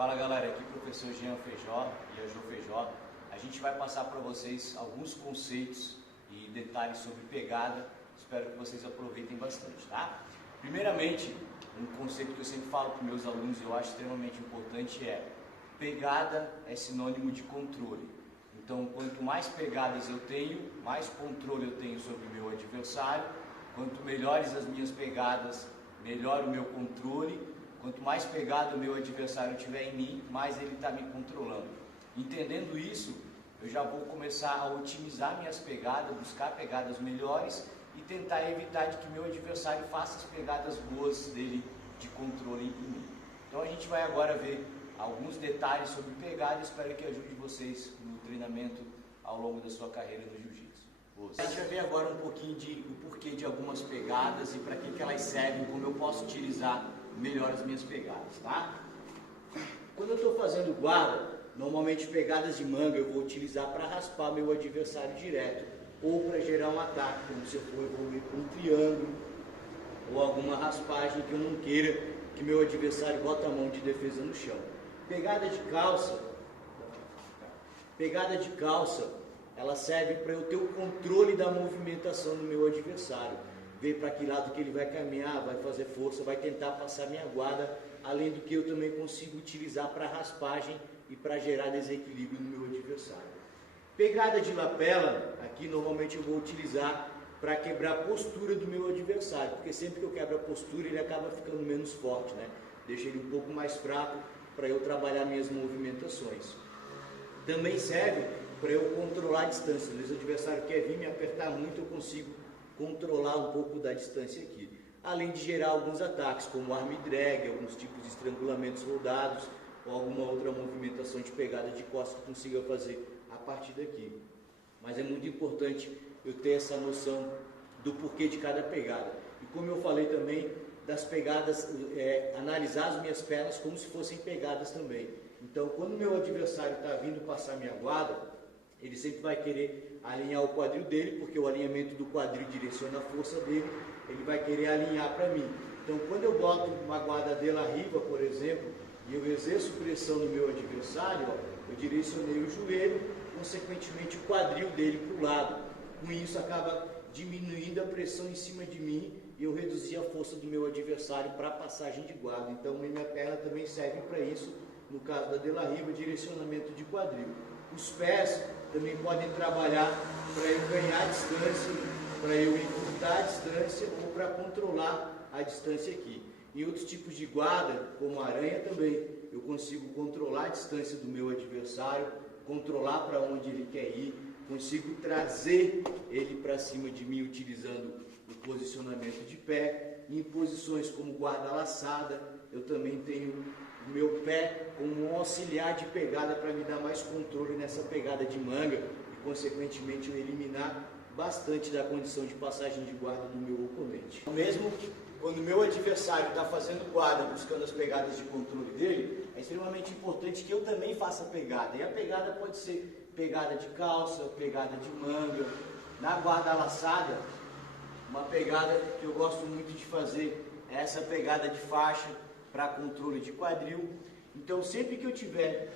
Fala galera, aqui o professor Jean Feijó e a Jo Feijó. A gente vai passar para vocês alguns conceitos e detalhes sobre pegada. Espero que vocês aproveitem bastante, tá? Primeiramente, um conceito que eu sempre falo para meus alunos e eu acho extremamente importante é: pegada é sinônimo de controle. Então, quanto mais pegadas eu tenho, mais controle eu tenho sobre o meu adversário. Quanto melhores as minhas pegadas, melhor o meu controle. Quanto mais pegada o meu adversário tiver em mim, mais ele está me controlando. Entendendo isso, eu já vou começar a otimizar minhas pegadas, buscar pegadas melhores e tentar evitar de que meu adversário faça as pegadas boas dele de controle em mim. Então a gente vai agora ver alguns detalhes sobre pegada e espero que ajude vocês no treinamento ao longo da sua carreira no jiu-jitsu. A gente vai ver agora um pouquinho o porquê de algumas pegadas e para que elas servem, como eu posso utilizar melhor as minhas pegadas, tá? Quando eu estou fazendo guarda, normalmente pegadas de manga eu vou utilizar para raspar meu adversário direto ou para gerar um ataque, como se eu for evoluir para um triângulo ou alguma raspagem que eu não queira que meu adversário bota a mão de defesa no chão. Pegada de calça, ela serve para eu ter o controle da movimentação do meu adversário. Ver para que lado que ele vai caminhar, vai fazer força, vai tentar passar minha guarda, além do que eu também consigo utilizar para raspagem e para gerar desequilíbrio no meu adversário. Pegada de lapela, aqui normalmente eu vou utilizar para quebrar a postura do meu adversário, porque sempre que eu quebro a postura ele acaba ficando menos forte, né? Deixa ele um pouco mais fraco para eu trabalhar minhas movimentações. Também serve para eu controlar a distância. Se o meu adversário quer vir me apertar muito, eu consigo controlar um pouco da distância aqui. Além de gerar alguns ataques, como arm drag, alguns tipos de estrangulamentos rodados, ou alguma outra movimentação de pegada de costas que consiga fazer a partir daqui. Mas é muito importante eu ter essa noção do porquê de cada pegada. E como eu falei também, das pegadas, analisar as minhas pernas como se fossem pegadas também. Então, quando o meu adversário está vindo passar minha guarda, ele sempre vai querer alinhar o quadril dele, porque o alinhamento do quadril direciona a força dele, ele vai querer alinhar para mim. Então, quando eu boto uma guarda dele à riba, por exemplo, e eu exerço pressão no meu adversário, eu direcionei o joelho, consequentemente o quadril dele para o lado. Com isso, acaba diminuindo a pressão em cima de mim e eu reduzi a força do meu adversário para a passagem de guarda. Então, minha perna também serve para isso, no caso da de la riba, direcionamento de quadril. Os pés também podem trabalhar para eu ganhar distância, para eu encurtar a distância ou para controlar a distância aqui. Em outros tipos de guarda, como a aranha também, eu consigo controlar a distância do meu adversário, controlar para onde ele quer ir, consigo trazer ele para cima de mim utilizando o posicionamento de pé. Em posições como guarda laçada, eu também tenho o meu pé como um auxiliar de pegada para me dar mais controle nessa pegada de manga e, consequentemente, eu eliminar bastante da condição de passagem de guarda do meu oponente. Mesmo quando o meu adversário está fazendo guarda, buscando as pegadas de controle dele, é extremamente importante que eu também faça pegada. E a pegada pode ser pegada de calça, pegada de manga. Na guarda laçada, uma pegada que eu gosto muito de fazer é essa pegada de faixa para controle de quadril. Então, sempre que eu tiver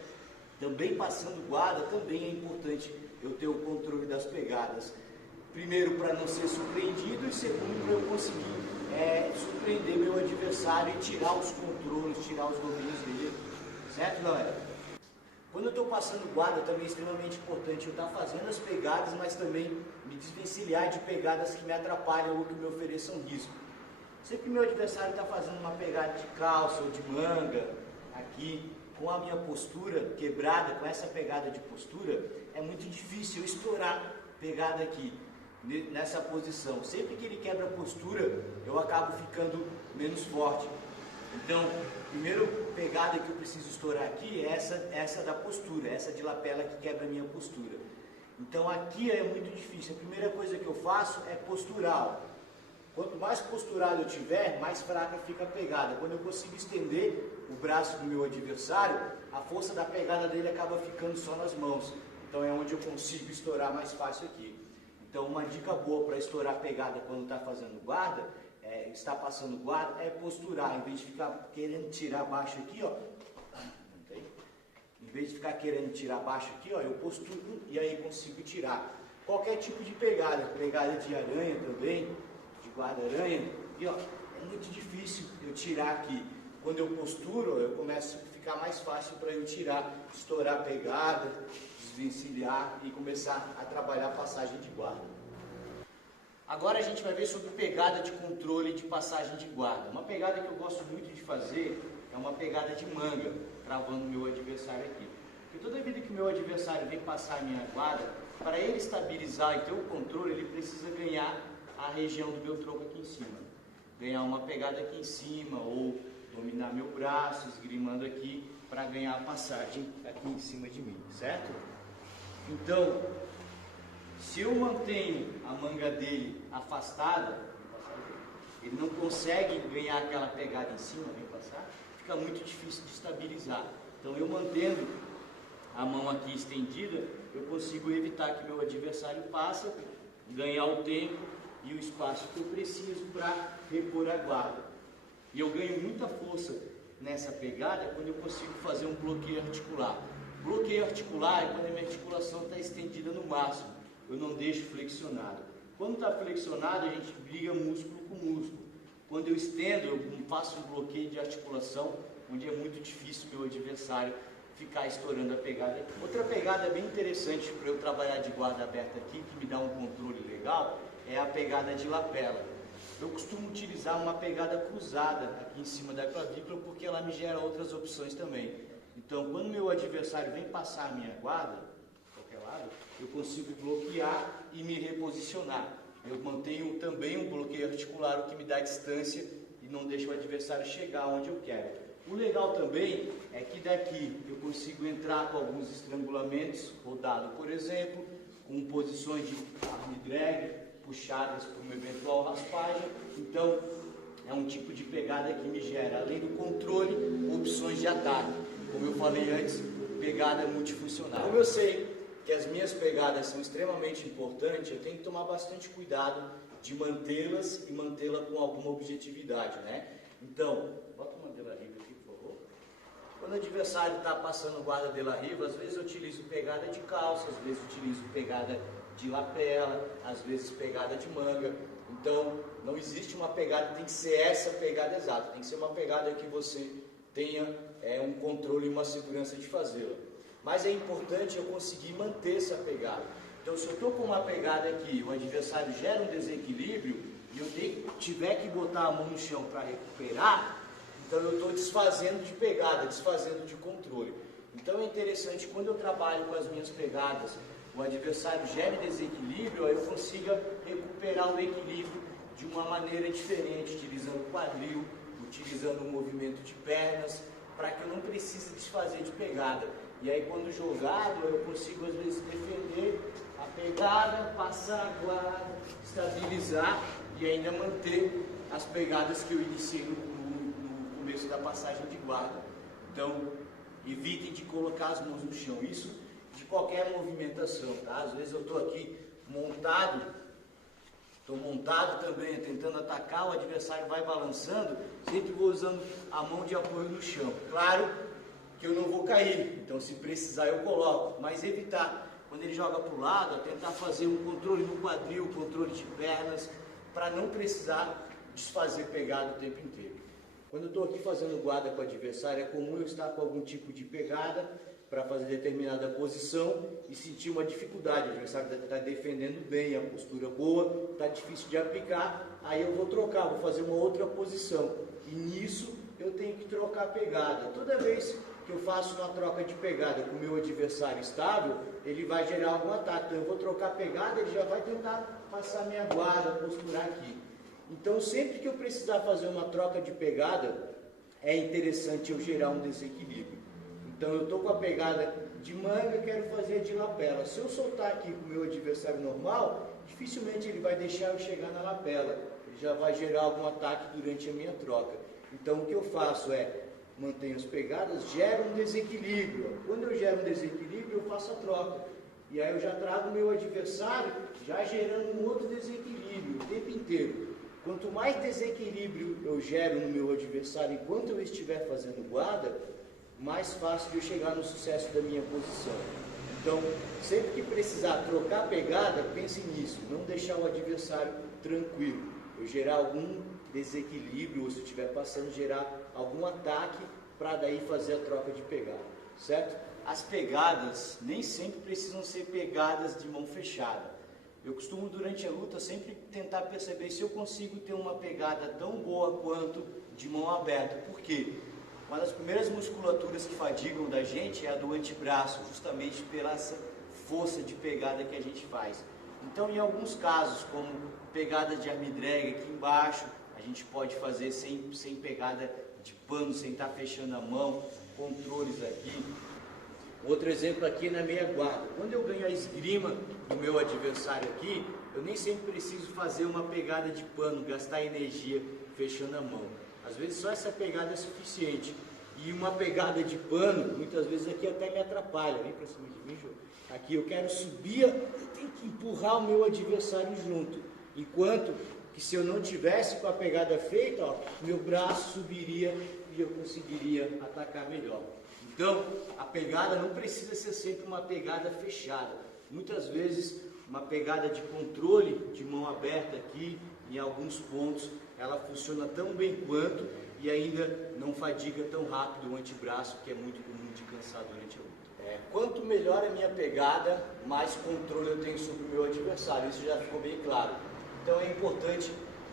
também passando guarda, também é importante eu ter o controle das pegadas. Primeiro, para não ser surpreendido, e segundo, para eu conseguir surpreender meu adversário e tirar os controles, tirar os domínios dele. Certo, galera? Quando eu estou passando guarda, também é extremamente importante eu estar fazendo as pegadas, mas também me desvencilhar de pegadas que me atrapalham ou que me ofereçam risco. Sempre que meu adversário está fazendo uma pegada de calça ou de manga, aqui, com a minha postura quebrada, com essa pegada de postura, é muito difícil eu estourar pegada aqui, nessa posição. Sempre que ele quebra a postura, eu acabo ficando menos forte. Então, a primeira pegada que eu preciso estourar aqui é essa da postura, essa de lapela que quebra a minha postura. Então, aqui é muito difícil. A primeira coisa que eu faço é postural. Quanto mais posturado eu tiver, mais fraca fica a pegada. Quando eu consigo estender o braço do meu adversário, a força da pegada dele acaba ficando só nas mãos. Então é onde eu consigo estourar mais fácil aqui. Então uma dica boa para estourar a pegada quando está fazendo guarda, está passando guarda, é posturar. Em vez de ficar querendo tirar baixo aqui, ó, vez de ficar querendo tirar baixo aqui, ó, eu posturo e aí consigo tirar. Qualquer tipo de pegada de aranha também, de guarda-aranha, e ó, é muito difícil eu tirar aqui. Quando eu posturo, eu começo a ficar mais fácil para eu tirar, estourar a pegada, desvencilhar e começar a trabalhar a passagem de guarda. Agora a gente vai ver sobre pegada de controle de passagem de guarda. Uma pegada que eu gosto muito de fazer é uma pegada de manga, travando meu adversário aqui. Porque toda vida que o meu adversário vem passar a minha guarda, para ele estabilizar e ter o controle, ele precisa ganhar a região do meu tronco aqui em cima. Ganhar uma pegada aqui em cima, ou dominar meu braço, esgrimando aqui, para ganhar a passagem aqui em cima de mim, certo? Então, se eu mantenho a manga dele afastada, ele não consegue ganhar aquela pegada em cima, vem passar, fica muito difícil de estabilizar. Então eu mantendo a mão aqui estendida, eu consigo evitar que meu adversário passe, ganhar o tempo e o espaço que eu preciso para repor a guarda. E eu ganho muita força nessa pegada quando eu consigo fazer um bloqueio articular. Bloqueio articular é quando a minha articulação está estendida no máximo, eu não deixo flexionado. Quando está flexionado, a gente briga músculo com músculo. Quando eu estendo, eu faço um bloqueio de articulação, onde é muito difícil meu adversário ficar estourando a pegada. Outra pegada bem interessante para eu trabalhar de guarda aberta aqui, que me dá um controle legal, é a pegada de lapela. Eu costumo utilizar uma pegada cruzada aqui em cima da clavícula, porque ela me gera outras opções também. Então, quando meu adversário vem passar a minha guarda, qualquer lado, eu consigo bloquear e me reposicionar. Eu mantenho também um bloqueio articular, o que me dá distância e não deixa o adversário chegar onde eu quero. O legal também é que daqui eu consigo entrar com alguns estrangulamentos, rodado por exemplo, com posições de arm drag, puxadas para uma eventual raspagem. Então é um tipo de pegada que me gera, além do controle, opções de ataque. Como eu falei antes, pegada multifuncional. Como eu sei que as minhas pegadas são extremamente importantes, eu tenho que tomar bastante cuidado de mantê-las e mantê-la com alguma objetividade, né? Então, bota uma de la riva aqui, por favor. Quando o adversário está passando guarda de la riva, às vezes eu utilizo pegada de calça, às vezes eu utilizo pegada de lapela, às vezes pegada de manga. Então, não existe uma pegada, tem que ser essa pegada exata, tem que ser uma pegada que você tenha um controle e uma segurança de fazê-la. Mas é importante eu conseguir manter essa pegada. Então, se eu estou com uma pegada aqui, o adversário gera um desequilíbrio e eu tiver que botar a mão no chão para recuperar, então eu estou desfazendo de pegada, desfazendo de controle. Então é interessante, quando eu trabalho com as minhas pegadas, o adversário gera desequilíbrio, aí eu consiga recuperar o equilíbrio de uma maneira diferente, utilizando o quadril, utilizando o movimento de pernas, para que eu não precise desfazer de pegada. E aí quando jogado, eu consigo às vezes defender a pegada, passar a guarda, estabilizar e ainda manter as pegadas que eu iniciei no começo da passagem de guarda. Então, evitem de colocar as mãos no chão, isso de qualquer movimentação, tá? Às vezes eu estou aqui montado, também, tentando atacar, o adversário vai balançando, sempre vou usando a mão de apoio no chão. Claro que eu não vou cair, então se precisar eu coloco, mas evitar, quando ele joga para o lado, tentar fazer um controle no quadril, controle de pernas, para não precisar desfazer pegada o tempo inteiro. Quando eu estou aqui fazendo guarda com o adversário, é comum eu estar com algum tipo de pegada para fazer determinada posição e sentir uma dificuldade. O adversário está defendendo bem, a postura boa, está difícil de aplicar, aí eu vou trocar, vou fazer uma outra posição. E nisso eu tenho que trocar a pegada. Toda vez que eu faço uma troca de pegada com o meu adversário estável, ele vai gerar algum ataque. Então eu vou trocar a pegada, ele já vai tentar passar minha guarda, posturar aqui. Então sempre que eu precisar fazer uma troca de pegada, é interessante eu gerar um desequilíbrio. Então eu estou com a pegada de manga, quero fazer de lapela. Se eu soltar aqui com o meu adversário normal, dificilmente ele vai deixar eu chegar na lapela. Ele já vai gerar algum ataque durante a minha troca. Então o que eu faço é, mantenho as pegadas, gero um desequilíbrio. Quando eu gero um desequilíbrio, eu faço a troca. E aí eu já trago o meu adversário, já gerando um outro desequilíbrio o tempo inteiro. Quanto mais desequilíbrio eu gero no meu adversário enquanto eu estiver fazendo guarda, mais fácil de eu chegar no sucesso da minha posição. Então, sempre que precisar trocar a pegada, pense nisso, não deixar o adversário tranquilo. Eu gerar algum desequilíbrio, ou se eu estiver passando, gerar algum ataque para daí fazer a troca de pegada, certo? As pegadas nem sempre precisam ser pegadas de mão fechada. Eu costumo, durante a luta, sempre tentar perceber se eu consigo ter uma pegada tão boa quanto de mão aberta. Por quê? Uma das primeiras musculaturas que fadigam da gente é a do antebraço, justamente pela essa força de pegada que a gente faz. Então, em alguns casos, como pegada de arm drag aqui embaixo, a gente pode fazer sem pegada de pano, sem estar fechando a mão, controles aqui. Outro exemplo aqui na meia guarda. Quando eu ganho a esgrima do meu adversário aqui, eu nem sempre preciso fazer uma pegada de pano, gastar energia fechando a mão. Às vezes só essa pegada é suficiente. E uma pegada de pano, muitas vezes aqui até me atrapalha. Vem pra cima de mim, Jô. Aqui eu quero subir, eu tenho que empurrar o meu adversário junto. Enquanto que se eu não tivesse com a pegada feita, ó, meu braço subiria e eu conseguiria atacar melhor. Então, a pegada não precisa ser sempre uma pegada fechada. Muitas vezes, uma pegada de controle, de mão aberta aqui, em alguns pontos, ela funciona tão bem quanto e ainda não fadiga tão rápido o antebraço, que é muito comum de cansar durante a luta. Quanto melhor a minha pegada, mais controle eu tenho sobre o meu adversário. Isso já ficou bem claro. Então, é importante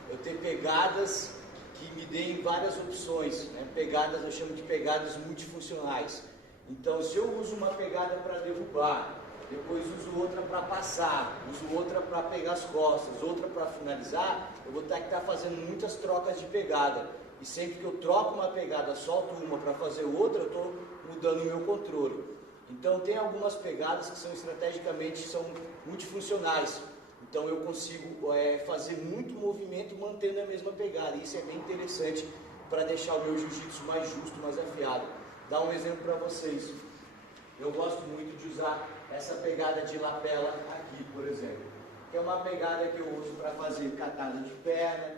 eu ter pegadas que me deem várias opções, né? Pegadas, eu chamo de pegadas multifuncionais. Então, se eu uso uma pegada para derrubar, depois uso outra para passar, uso outra para pegar as costas, outra para finalizar, eu vou ter que estar fazendo muitas trocas de pegada. E sempre que eu troco uma pegada, solto uma para fazer outra, eu estou mudando o meu controle. Então, tem algumas pegadas que são estrategicamente multifuncionais. Então eu consigo fazer muito movimento mantendo a mesma pegada. Isso é bem interessante para deixar o meu jiu-jitsu mais justo, mais afiado. Dá um exemplo para vocês. Eu gosto muito de usar essa pegada de lapela aqui, por exemplo. Que é uma pegada que eu uso para fazer catada de perna,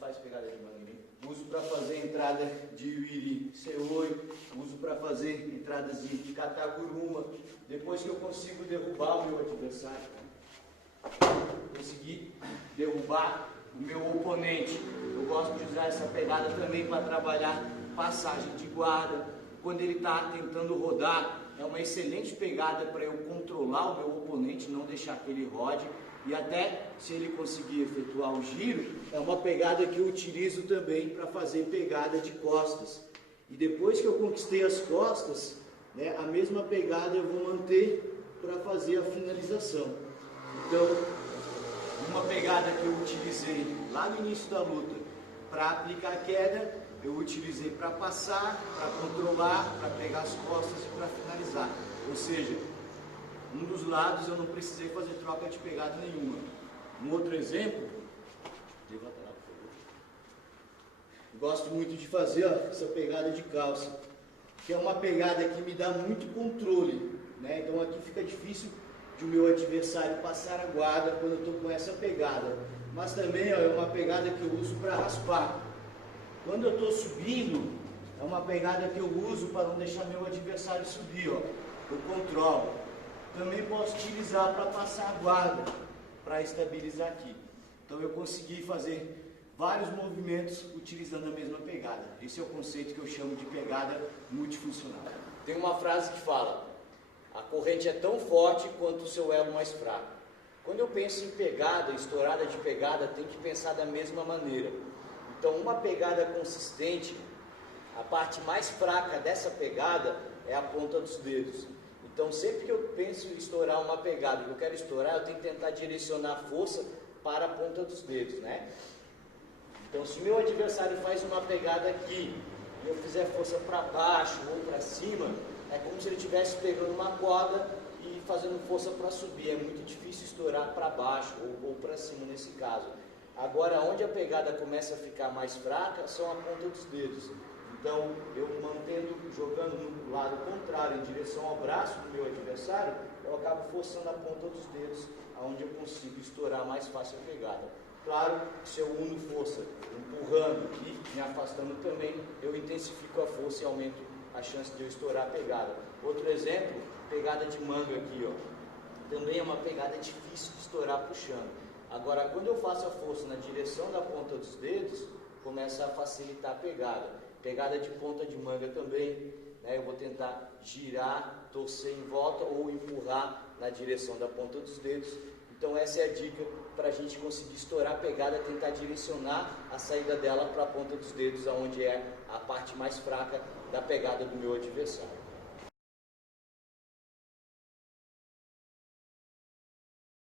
faz pegada de manguinha, uso para fazer entrada de uiri seoi, uso para fazer entradas de kataguruma. Depois que eu consigo derrubar o meu adversário, conseguir derrubar o meu oponente. Eu gosto de usar essa pegada também para trabalhar passagem de guarda. Quando ele está tentando rodar, é uma excelente pegada para eu controlar o meu oponente, não deixar que ele rode. E até se ele conseguir efetuar o giro, é uma pegada que eu utilizo também para fazer pegada de costas. E depois que eu conquistei as costas, né, a mesma pegada eu vou manter para fazer a finalização. Então, uma pegada que eu utilizei lá no início da luta para aplicar a queda, eu utilizei para passar, para controlar, para pegar as costas e para finalizar. Ou seja, um dos lados eu não precisei fazer troca de pegada nenhuma. Um outro exemplo, levanta lá, por favor. Eu gosto muito de fazer essa pegada de calça, que é uma pegada que me dá muito controle, né? Então aqui fica difícil de o meu adversário passar a guarda quando eu estou com essa pegada. Mas também é uma pegada que eu uso para raspar. Quando eu estou subindo, é uma pegada que eu uso para não deixar meu adversário subir, ó. Eu controlo. Também posso utilizar para passar a guarda, para estabilizar aqui. Então eu consegui fazer vários movimentos utilizando a mesma pegada. Esse é o conceito que eu chamo de pegada multifuncional. Tem uma frase que fala: a corrente é tão forte quanto o seu elo mais fraco. Quando eu penso em pegada, estourada de pegada, tem que pensar da mesma maneira. Então, uma pegada consistente, a parte mais fraca dessa pegada é a ponta dos dedos. Então, sempre que eu penso em estourar uma pegada, que eu quero estourar, eu tenho que tentar direcionar a força para a ponta dos dedos, né? Então, se o meu adversário faz uma pegada aqui, e eu fizer força para baixo ou para cima, é como se ele estivesse pegando uma corda e fazendo força para subir. É muito difícil estourar para baixo ou para cima nesse caso. Agora, onde a pegada começa a ficar mais fraca, são a ponta dos dedos. Então, eu mantendo, jogando no lado contrário, em direção ao braço do meu adversário, eu acabo forçando a ponta dos dedos, onde eu consigo estourar mais fácil a pegada. Claro, se eu uno força empurrando e me afastando também, eu intensifico a força e aumento a chance de eu estourar a pegada. Outro exemplo, pegada de manga aqui, ó. Também é uma pegada difícil de estourar puxando. Agora, quando eu faço a força na direção da ponta dos dedos, começa a facilitar a pegada. Pegada de ponta de manga também, né? Eu vou tentar girar, torcer em volta ou empurrar na direção da ponta dos dedos. Então essa é a dica para a gente conseguir estourar a pegada, tentar direcionar a saída dela para a ponta dos dedos, aonde é a parte mais fraca da pegada do meu adversário.